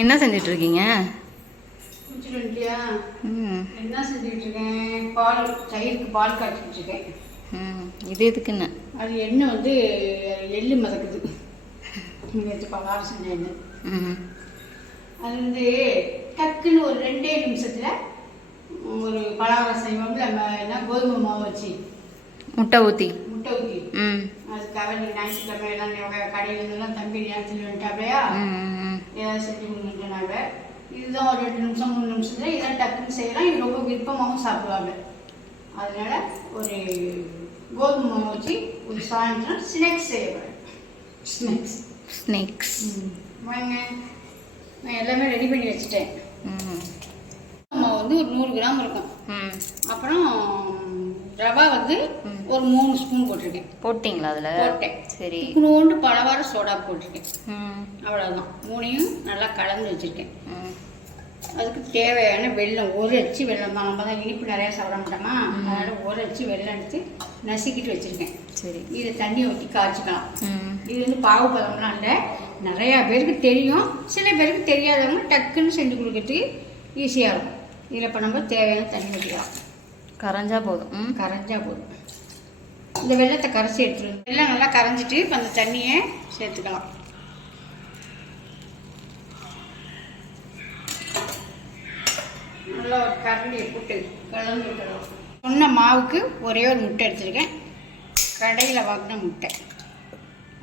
என்ன செஞ்சுட்டு இருக்கீங்க? என்ன செஞ்சுட்டு இருக்கேன்? பால் தயிருக்கு பால் காய்ச்சிட்டு இருக்கேன். இது எதுக்குன்னு? அது எண்ணெய் வந்து எள்ளு மிதக்குது. வச்சு பலகாரம் செஞ்ச எண்ணெய். அது வந்து டக்குன்னு ஒரு 2 நிமிஷத்தில் ஒரு பலகாரம் செய்வோம்ல. நம்ம என்ன கோதுமை மாவு வச்சு முட்டை ஊற்றி அதுக்காக நீங்கள் ஞாயிற்றுக்கிழமை எல்லாம் கடையிலலாம் தம்பி நேரத்தில் வந்துட்டாப்பையா ஏதாவது செஞ்சு கொடுங்கன்னாங்க. இதுதான் ஒரு 2 நிமிஷம் 3 நிமிஷத்துல இதான் டக்குன்னு செய்யலாம். இது ரொம்ப விருப்பமாகவும் சாப்பிடுவாங்க. அதனால ஒரு கோதுமை மாவு வச்சு ஒரு சாயந்தரம் ஸ்நாக்ஸ் செய்வேன். ஸ்நாக்ஸ் வாங்க, நான் எல்லாமே ரெடி பண்ணி வச்சுட்டேன். மாவு வந்து ஒரு 100 கிராம் இருக்கும். அப்புறம் ரவா வந்து ஒரு 3 ஸ்பூன் போட்டிருக்கேன். போட்டிங்களா? அதில் போட்டேன். சரி. இவ்வளோண்டு பலவார சோடா போட்டிருக்கேன். அவ்வளோதான். 3யும் நல்லா கலந்து வச்சுருக்கேன். அதுக்கு தேவையான வெல்லம், ஒரு அச்சு வெல்லம் தான். நம்ம தான் இனிப்பு நிறையா சாப்பிட மாட்டோமா, அதனால் ஒரு அச்சு வெல்லம் எடுத்து நசுக்கிட்டு வச்சுருக்கேன். சரி. இதை தண்ணியை ஊற்றி காய்ச்சிக்கலாம். இது வந்து பாகுபதம்லாம் இல்லை, நிறையா பேருக்கு தெரியும். சில பேருக்கு தெரியாதவங்க டக்குன்னு செஞ்சு கொடுக்கறதுக்கு ஈஸியாக இருக்கும். இதில் இப்போ நம்ம தேவையான தண்ணி ஊற்றிக்கலாம். கரைஞ்சா போதும். கரைஞ்சா போதும். இந்த வெள்ளத்தை கரைச்சி எடுத்துருவோம். வெள்ளம் நல்லா கரைஞ்சிட்டு இப்போ அந்த தண்ணியை சேர்த்துக்கலாம். நல்லா ஒரு கரண்டியை போட்டு கலந்து விட்டுறோம். சொன்ன மாவுக்கு ஒரே ஒரு முட்டை எடுத்துருக்கேன். கடையில் வாங்கின முட்டை.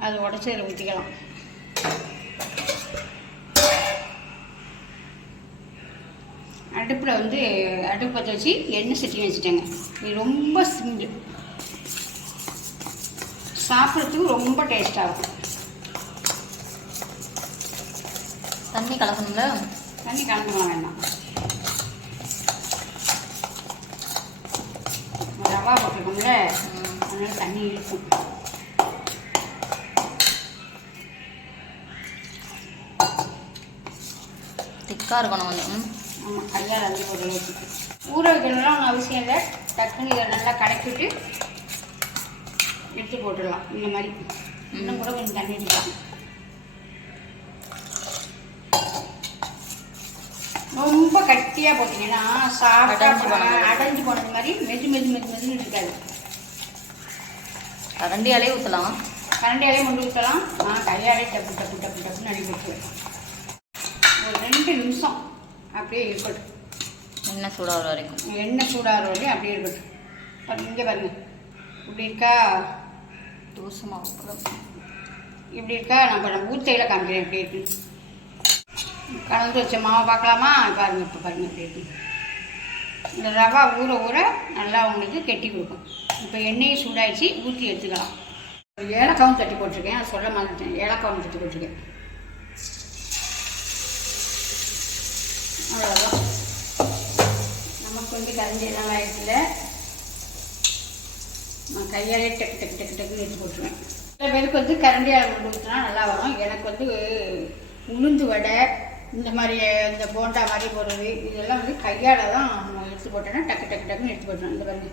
அது உடச்சி அதில் ஊற்றிக்கலாம். அடுப்பில் வந்து அடுப்பு பற்ற வச்சு எண்ணெய் சட்டி வச்சுட்டேங்க. இது ரொம்ப சிம்பிள், சாப்பிட்றதுக்கு ரொம்ப டேஸ்டாக இருக்கும். தண்ணி கலக்கணும்ல? தண்ணி கலந்துக்கலாம் வேண்டாம். ரவா போட்டிருக்கோம்ல, அதனால தண்ணி இருக்கும். திக்காக இருக்கணும் கொஞ்சம். ஆமாம், கையால் அள்ளி ஒரு ஊற வைக்கணும்லாம் ஒன்றும் அவசியம் இல்லை. டக்குன்னு இதை நல்லா கலக்கிட்டு எடுத்து போட்டுடலாம். இந்த மாதிரி இன்னும் கூட கொஞ்சம் தண்ணி ஊற்றிக்கலாம். ரொம்ப கட்டியாக போட்டிங்கன்னா சாப்பிட்டா அடைஞ்சு போனது மாதிரி மெதுன்னு இருக்காது. கரண்டியாலே ஊற்றலாம். கரண்டியாலே கொண்டு ஊற்றலாம். கையாலே டப்புன்னு அடி போட்டுருவேன். ஒரு 2 நிமிஷம் அப்படியே இருக்கட்டும். எண்ணெய் சூடாகிற வரைக்கும். எண்ணெய் சூடாகிற வரைக்கும் அப்படியே இருக்கட்டும். இங்கே பாருங்க, இப்படி இருக்கா தோசை மாவு இப்படி இருக்கா. நம்ம ஊத்தையில் காமிக்கிறேன் எப்படி இருக்கு. கலந்து வச்ச மாவை பார்க்கலாமா? பாருங்கள், இப்போ பாருங்கள் எப்படி இருக்கு. இந்த ரவா ஊற ஊற நல்லா உங்களுக்கு கெட்டி கொடுக்கும். இப்போ எண்ணெயை சூடாகிடுச்சு, ஊற்றி எடுத்துக்கலாம். ஒரு ஏலக்காவும் தட்டி போட்டிருக்கேன், அது சொல்ல மாட்டேன். ஏலக்காவும் தட்டி போட்டிருக்கேன். அவ்வளோதான். நமக்கு வந்து கரண்டி எல்லாம் ஆயிடுச்சுல, நான் கையாலே டக்குன்னு எடுத்து போட்டுருவேன். சில பேருக்கு வந்து கரண்டியால் கொண்டு ஊற்றினா நல்லா வரும். எனக்கு வந்து உளுந்து வடை இந்த மாதிரி இந்த போண்டா மாதிரி போடுறது இதெல்லாம் வந்து கையால் தான் எடுத்து போட்டேன்னா டக்குன்னு எடுத்து போட்டுருவேன். இந்த பாருங்க,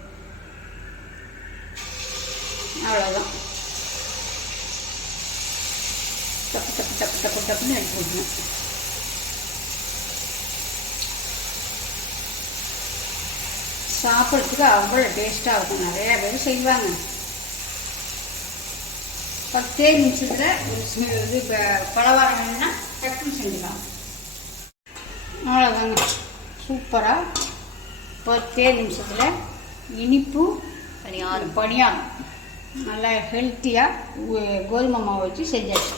அவ்வளோதான். டப்புன்னு எடுத்து போட்டுருவேன். சாப்பிட்றதுக்கு அவ்வளோ டேஸ்ட்டாக இருக்கும். நிறையா பேர் செய்வாங்க. 10 நிமிஷத்தில் இது பலகாரம் வேணும்னா டக்குன்னு செஞ்சுக்கலாம். அவ்வளோதாங்க, சூப்பராக 10 நிமிஷத்தில் இனிப்பு பணியாரம் நல்லா ஹெல்த்தியாக கோதுமை மாவு வச்சு செஞ்சாச்சு.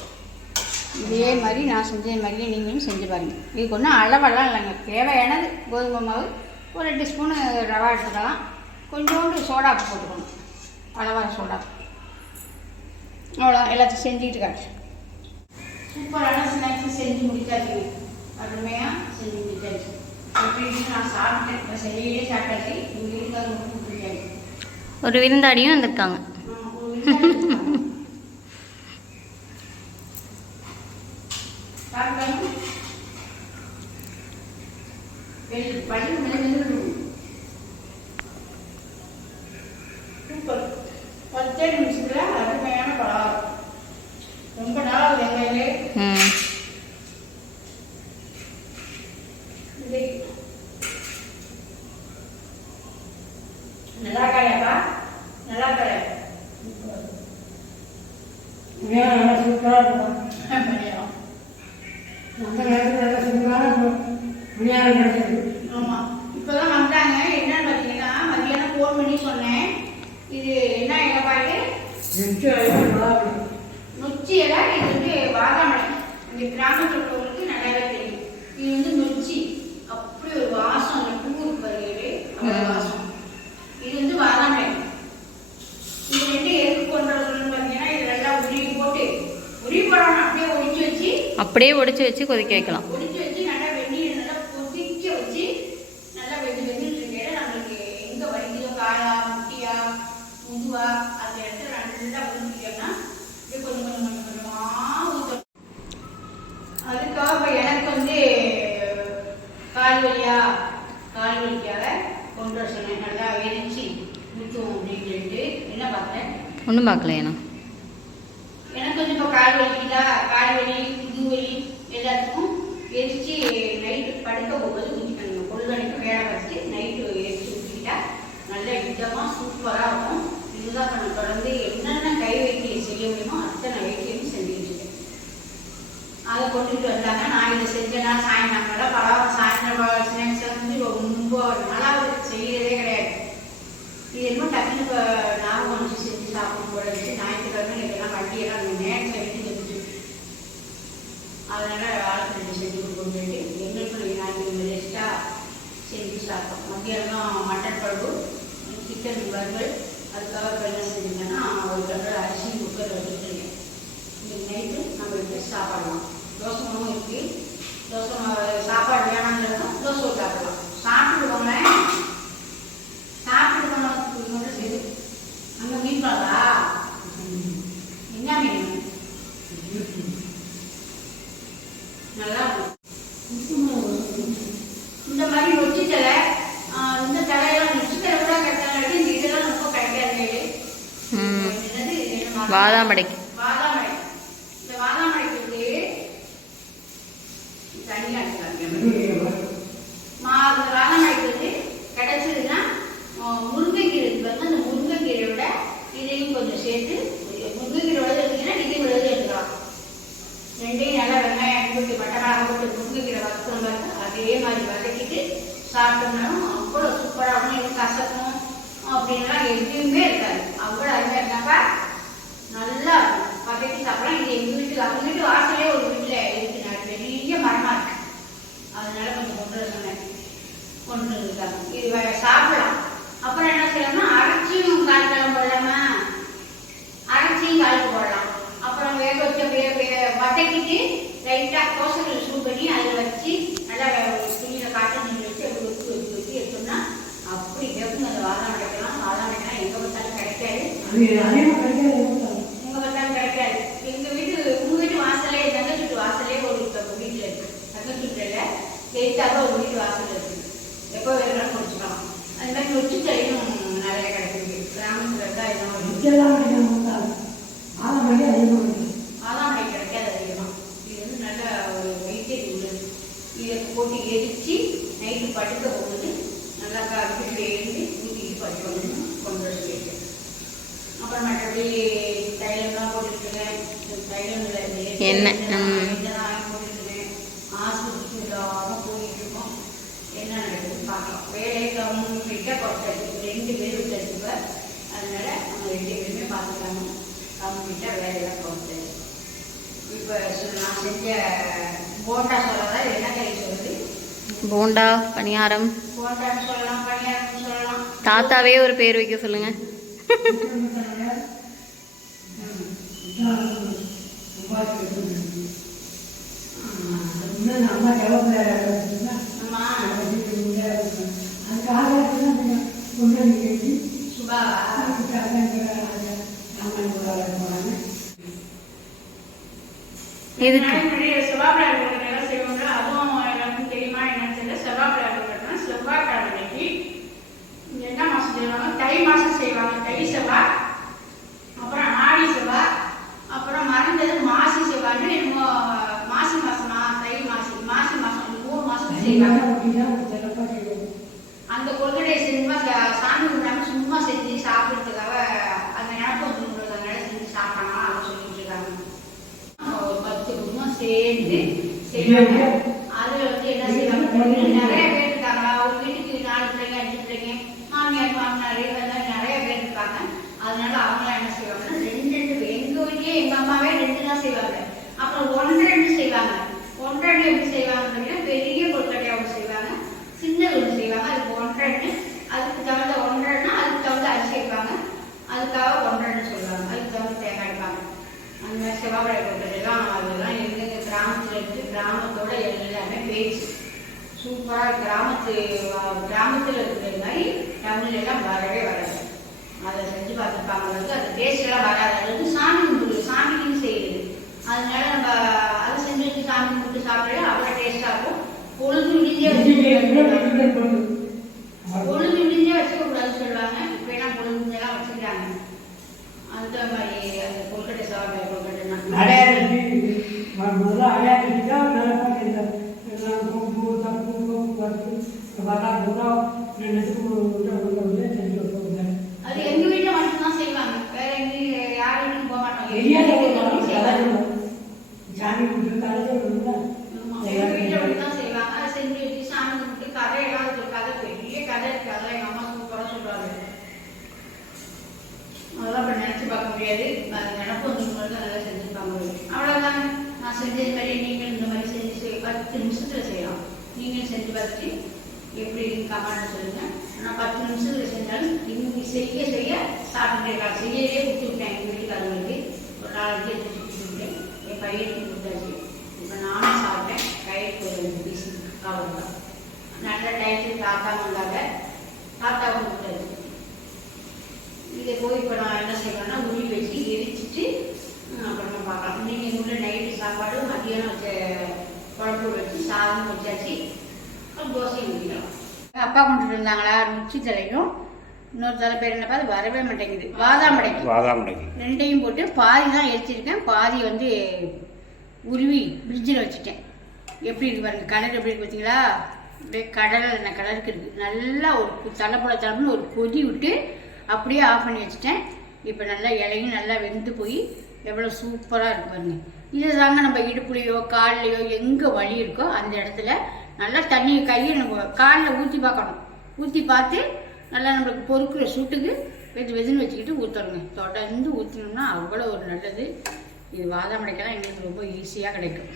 இதே மாதிரி நான் செஞ்ச மாதிரியே நீங்களும் செஞ்சு பாருங்கள். இதுக்கு ஒன்றும் அளவெல்லாம் இல்லைங்க. தேவையானது கோதுமை மாவு, ஒரு 2 ஸ்பூனு ரவா எடுத்துக்கலாம், கொஞ்சோண்டு சோடா போட்டுக்கணும், அளவாக சோடா. அவ்வளோ எல்லாத்தையும் செஞ்சுக்கிட்டு காட்டு. சூப்பரான ஸ்நாக்ஸ் செஞ்சு முடிச்சாச்சு. அருமையாக செஞ்சு முடிச்சாச்சு. நான் சாப்பிட்டேன். இப்போ செய்யவே சாப்பிட்டாச்சு. எங்கள் வீட்டுக்காரர் ரொம்ப பிடிக்காது. ஒரு விருந்தாடியும் வந்திருக்காங்க. சூப்பர். 10 நிமிஷத்துல அருமையான பலகாரம். ரொம்ப நாளாக எங்கையிலே நல்லா இருக்காயாப்பா? நல்லா இருக்காயா? நல்லா சூப்பராக இருக்கும். பண்ணிடலாம். அந்த நேரத்தில் நல்லா சூப்பரான விளையாட கிடைச்சது. ஆமாம், இப்போதான் வந்தாங்க. என்னன்னு பார்த்தீங்கன்னா மதியானம் ஃபோன் பண்ணி சொன்னேன். இது என்ன எங்கள் பாட்டு நொச்சி இலை. இது வந்து வாதாமலை. இந்த கிராமத்தில் உள்ளவங்களுக்கு நல்லாவே தெரியும். இது வந்து நொச்சி. அப்படி ஒரு வாசம். அந்த பூவுக்கு வருகிறது அவ்வளோ வாசம். இது வந்து வாதாமலை. இது ரெண்டு எதுக்கு கொண்டு வரணும்னு பார்த்தீங்கன்னா இது நல்லா உருவி போட்டு உருவி போடணும். அப்படியே ஒடிச்சு வச்சு கொதிக்க வைக்கலாம். ஒடிச்சு வச்சு நல்லா வெந்நீர் நல்லா கொதிக்க வச்சு நல்லா வெந்துட்டு இருக்கையில நம்மளுக்கு எங்க வலிக்குதோ காயா முட்டியா முதுவா அந்த இடத்துல நல்லா ஊற்றிட்டோம்னா இது கொஞ்சம் கொஞ்சமா ஊற்றணும். அதுக்காக இப்போ எனக்கு வந்து கால் வலிக்காக கொண்டு வர சொன்னேன். நல்லா எரிச்சு ஊற்றுவோம் அப்படின்னு சொல்லிட்டு என்ன பார்த்தேன். ஒன்றும் பார்க்கலையா? எனக்கு வந்து இப்போ கால் வலி முதுவலி எல்லாத்துக்கும் எரிச்சு நைட்டு படுக்க போகும்போது ஊற்றிக்கணும். பொழுதனைக்கு வேலை வச்சு நைட்டு எரிச்சு ஊற்றிக்கிட்டா நல்ல இதமாக சூப்பராக இருக்கும். இதுதான் நான் தொடர்ந்து என்னென்ன கை வைத்தியம் செய்ய முடியுமோ அத்தனை வைத்தியமும் செஞ்சுட்டு இருக்கேன். அதை கொண்டுட்டு வந்தாங்க. நான் இதை செஞ்சேன்னா சாயந்தரம் பழம் சாயந்தரம் ஸ்நாக்ஸ் வந்து ரொம்ப நல்லா செய்யறதே கிடையாது. இது என்னமோ டக்குனு இப்போ ஞாபகம் வச்சு செஞ்சு சாப்பிடும் போல வச்சு ஞாயிற்றுக்கிழமை இதெல்லாம் வண்டியெல்லாம் அந்த நேரத்தில் விட்டு செஞ்சு அதனால் ஆளுக்கு செஞ்சு கொடுக்கணும். எங்களுக்கு நாங்கள் வேஸ்ட்டாக செஞ்சு சாப்பிட்டோம். மத்தியானம் மட்டன் குழம்பு சிக்கன் வறுவல். அதுக்காக இப்போ என்ன செஞ்சுங்கன்னா ஒரு டம்ளர் அரிசி குக்கர் வச்சுருக்கேன். இந்த நைட்டு நம்ம வீட்டு சாப்பிடலாம். தோசை மாவும் இருக்குது. தோசை சாப்பாடு வேணாங்கிறதும் தோசை சாப்பிடலாம். சாப்பிடுவாங்க சரி. அங்கே மீன் பாதா என்ன மீன் நல்லா இருக்கும். இந்த மாதிரி நொச்சி தலை இந்த தலையெல்லாம் நொச்சி தலை கூட கிடைச்சாங்க. இந்த இதெல்லாம் ரொம்ப கிடைக்காது. வாதாமடைக்கு இந்த வாதாமடைக்கு வந்து தனியாக இருக்காங்க. இந்த வாதாமடைக்கு வந்து கிடைச்சதுன்னா முருங்கைக்கீரை வந்து அந்த முருங்கைக்கீரையோட இதையும் கொஞ்சம் சேர்த்து முருங்கைக்கீரை விழுது எடுத்தீங்கன்னா இதையும் விழுது எடுத்துக்கலாம். ரெண்டையும் நல்லா வெங்காயம் போட்டு பட்டமாக போட்டு முருங்கைக்கீரை வதக்கணும். அதே மாதிரி வதக்கிட்டு சாப்பிட்டோம்னாலும் அவ்வளோ சூப்பராக இருக்கும். இது கசக்கும் அப்படின்லாம் எதுவுமே இருக்காது. அவ்வளோ அருமையாக இருந்தாப்பா நல்லா வதக்கி சாப்பிடலாம். இது எங்கள் வீட்டுக்கு அவங்க வீட்டு வாசலே ஒரு வீட்டில் இருக்குது. பெரிய மரமாக இருக்கு. அதனால கொஞ்சம் கொண்டு வர சொன்னேன். கொண்டு வந்துருக்காங்க. இது சாப்பிடலாம். அப்புறம் என்ன செய்யலாம்னா அரைச்சியும் கால் கிழங்கு போடலாமா? அரைச்சியும் காலுக்கு போடலாம். அப்புறம் வேக வச்ச வதக்கிட்டு லைட்டாக கோசைகள் சூடு பண்ணி அதில் வச்சு நல்லா துணியில் காட்டு நீர் வச்சு அப்படி வச்சு எடுத்தோம்னா அப்படி கேட்கும். அந்த வாதம் கிடைக்கலாம். வாதம் கிடைக்கலாம் எங்கே பார்த்தாலும் கிடைக்காது. எங்கே பார்த்தாலும் கிடைக்காது. எங்கள் வீட்டு உங்கள் வீட்டு வாசலே தங்கச்சி வீட்டு வாசலே ஒரு வீட்டில் இருக்குது. தங்கச்சி வீட்டில் லைட்டாக ஒரு வீட்டு வாசல் இருக்குது. எப்போ வேணாலும் குடிச்சுக்கலாம். அது மாதிரி நொச்சி தலையும் நிறைய கிடைக்குது. கிராமத்தில் தான் ஆதாமடை கிடைக்காது அதிகமாக. இது வந்து நல்ல ஒரு வைத்தியம் உள்ளது. இதை போட்டு எரித்து நைட்டு படுக்க போகுது நல்லா வீட்டில் எழுந்து ஊற்றிட்டு படுக்கணும்னு கொண்டு வர சொல்லியிருக்கேன். அப்புறம் மற்றபடி தைலம்லாம் போட்டுருக்கேன். தைலம் எண்ணெய் இதெல்லாம் போட்டுருக்கேன். ஆஸ்பத்திரிக்கு இல்லாமல் போயிட்டு இருக்கோம். என்ன நடக்குதுன்னு பார்க்கலாம். வேலையை கம்ப்ளீட்டாக குறைச்சாச்சு. 2 பேர் விட்டாச்சு. இப்போ அதனால நம்ம 2 பேருமே பார்த்துக்காங்க. கம்ப்ளீட்டாக வேலையெல்லாம் குறைச்சாச்சு. இப்போ நான் செஞ்ச போண்டா சொல்லலாம். என்ன கறி சொல்லுது? போண்டா பணியாரம். போண்டான்னு சொல்லலாம், பணியாரம்னு சொல்லலாம். தாத்தாவே ஒரு பேர் வைக்க சொல்லுங்க. செவ்வாய்க்கிழமை செய்வாங்க. அதுவும் எல்லாருக்கும் தெரியுமா என்னன்னு தெரியல. செவ்வாய்க்கிழமை செவ்வாய்க்கிழமைக்கு என்ன மாதம் செய்வாங்க? தை மாதம் செய்வாங்க. தை செவ்வாய், அப்புறம் ஆடி செவ்வாய், அப்புறம் மறந்தது மாசி செவ்வாய்னு மாசி மாதமா தை மாசி மாதம் 3 மாதம் செய்வாங்க. சிறப்பாக செய்வோம். அந்த கொள்கடையை சும்மா சாமி கும்பிடாம சும்மா செஞ்சு சாப்பிட்றதுக்காக அந்த நினப்பு வந்துருக்கிறதுனால செஞ்சு சாப்பிடலாம் அப்படின்னு சொல்லிட்டு இருக்காங்க. ஒரு 10 குடும்பம் சேர்ந்து செய்வாங்க. அதில் வந்து என்ன செய்வாங்க, நிறைய பேர் இருக்காங்க. ஒரு வீட்டுக்கு 4 பிள்ளைங்க 5 பிள்ளைங்க, மாமியார் மாமனார் அதெல்லாம் நிறைய பேர் இருக்காங்க. அதனால அவங்களாம் என்ன செய்வாங்கன்னா 2 எங்கள் வீட்லேயே எங்கள் அம்மாவே 2 தான் செய்வாங்க. அப்புறம் 1-2 செய்வாங்க. 1-2 எப்படி செய்வாங்க, பெரிய கொழுக்கட்டையாக ஒன்று செய்வாங்க, சின்ன ஒன்று செய்வாங்க. அதுக்கு 1-2, அதுக்கு தகுந்த 1-2னா அதுக்கு தகுந்த அரிசி வைப்பாங்க, அதுக்காக 1-2 சொல்லுவாங்க, அதுக்கு தகுந்த தேங்காய் வைப்பாங்க. அந்த மாதிரி செவ்வாய் கொழுக்கட்டைலாம் அதெல்லாம் எங்கள் கிராமத்தில் இருந்து கிராமத்தோட எல்லாமே பேச்சு சூப்பராக கிராமத்தில் இருக்கிற மாதிரி டவுன்ல எல்லாம் வரவே வராது. அதை செஞ்சு பார்த்துருப்பாங்க. அது டேஸ்டெல்லாம் வராது. அது வந்து சாமிக்குன்னு செய்யுது. அதனால நம்ம அதை செஞ்சு வச்சு சாமி கும்பிட்டு சாப்பிட அவ்வளோ டேஸ்டாக இருக்கும். பொழுது விடிஞ்சே வச்சுக்கூடாதுன்னு சொல்லுவாங்க. இப்போ எல்லாம் பொழுதுலாம் வச்சுக்கிறாங்க. அந்த மாதிரி அந்த கொழுக்கட்டை சாப்பிட கொழுக்கட்டைனா முதல்ல அடையாளி தான் எல்லாம் பூ தப்பு பருப்பு வரா பூரா 2 செஞ்சு வைப்பாங்க. அது எங்க வீட்டுல மட்டும்தான் செய்வாங்க. வேற எங்கேயும் யார் வீட்டுக்கும் போக மாட்டாங்க. சாமி கும்பிட்டு தலைவர் எங்க வீட்டுல மட்டும்தான் செய்வாங்க. அதை செஞ்சு வச்சு சாமி கும்பிட்டு கதையெல்லாம் ஒரு கதை பெரிய கதை இருக்கு. அதெல்லாம் எங்க அம்மா சூப்பரா சொல்றாங்க. அதெல்லாம் இப்ப நினைச்சு பார்க்க முடியாது. நினப்பு வந்து நல்லா செஞ்சுருப்பாங்க. அவ்வளவுதாங்க. நான் செஞ்சது மாதிரி நீங்களும் இந்த மாதிரி செஞ்சு 10 நிமிஷத்துல செய்யலாம். நீங்களும் செஞ்சு பார்த்துட்டு எப்படி கமெண்ட் சொல்லுங்க. நான் 10 நிமிஷத்துல செஞ்சாலும் இன்னைக்கு செய்ய சாப்பிட்டுட்டே இருக்காங்க. செய்யவே கொடுத்து விட்டேன் எங்கள் வீட்டுக்காரங்களுக்கு. ஒரு 4 எடுத்து கொடுத்துருக்கேன். என் பையனுக்கு கொடுத்தாச்சு. இப்போ நானும் சாப்பிட்டேன். கைக்கு ஒரு 2 பீஸ் அவ்வளோதான். நல்ல டயத்துக்கு தாத்தா வந்தாங்க. தாத்தாவும் கொடுத்தாச்சு. இதை போய் இப்போ நான் என்ன செய்வேன்னா உருளி வச்சு எரிச்சிட்டு அப்புறமா பார்க்கலாம். நீங்கள் எங்கள் ஊரில் நைட்டு சாப்பாடு மதியானம் வச்ச குழம்பு வச்சு சாதம் வச்சாச்சு. தோசை ஊற்றிக்கலாம். அப்பா கொண்டுட்டு இருந்தாங்களா நொச்சி தலையும் இன்னொரு தலை பேர் என்ன பார்த்து வரவே மாட்டேங்குது. வாதாமடைக்கு 2யும் போட்டு பாதி தான் எரிச்சிருக்கேன். பாதி வந்து உருவி ஃப்ரிட்ஜில் வச்சுட்டேன். எப்படி இருக்கு பாருங்க, கலர் எப்படி இருக்கு பார்த்தீங்களா? அப்படியே கடலை கலருக்கு இருக்குது. நல்லா ஒரு தலைப்புன்னு ஒரு கொதி விட்டு அப்படியே ஆஃப் பண்ணி வச்சுட்டேன். இப்போ நல்லா இலையும் நல்லா வெந்து போய் எவ்வளோ சூப்பராக இருக்கு பாருங்க. இது தாங்க நம்ம இடுப்புலையோ கால்லையோ எங்கே வலி இருக்கோ அந்த இடத்துல நல்லா தண்ணியை கையை நம்ம காலில் ஊற்றி பார்க்கணும். ஊற்றி பார்த்து நல்லா நம்மளுக்கு பொறுக்கிற சூட்டுக்கு வெதுன்னு வச்சுக்கிட்டு ஊற்றணுங்க. தொடர்ந்து ஊற்றினோம்னா அவ்வளோ ஒரு நல்லது. இது வாதாமடைக்கெல்லாம் எங்களுக்கு ரொம்ப ஈஸியாக கிடைக்கும்.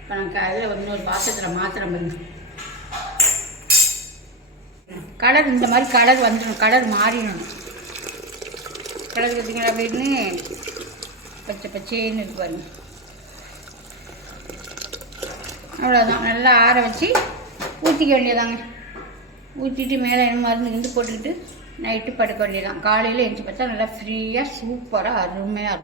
இப்போ நமக்கு அதில் இன்னொரு பாத்திரத்தில் மாத்திரம் பாருங்க. கலர் இந்த மாதிரி கலர் வந்துடணும். கலர் மாறிடணும். கலர் பார்த்தீங்களா அப்படின்னு பச்சைன்னு இருக்கு பாருங்க. அவ்வளோதான். நல்லா ஆற வச்சு ஊற்றிக்க வேண்டியதாங்க. ஊற்றிட்டு மேலே என்ன மருந்து போட்டுக்கிட்டு நைட்டு படுக்க வேண்டியதான். காலையில் எழுந்து பார்த்தா நல்லா ஃப்ரீயாக சூப்பராக அருமையாக இருக்கும்.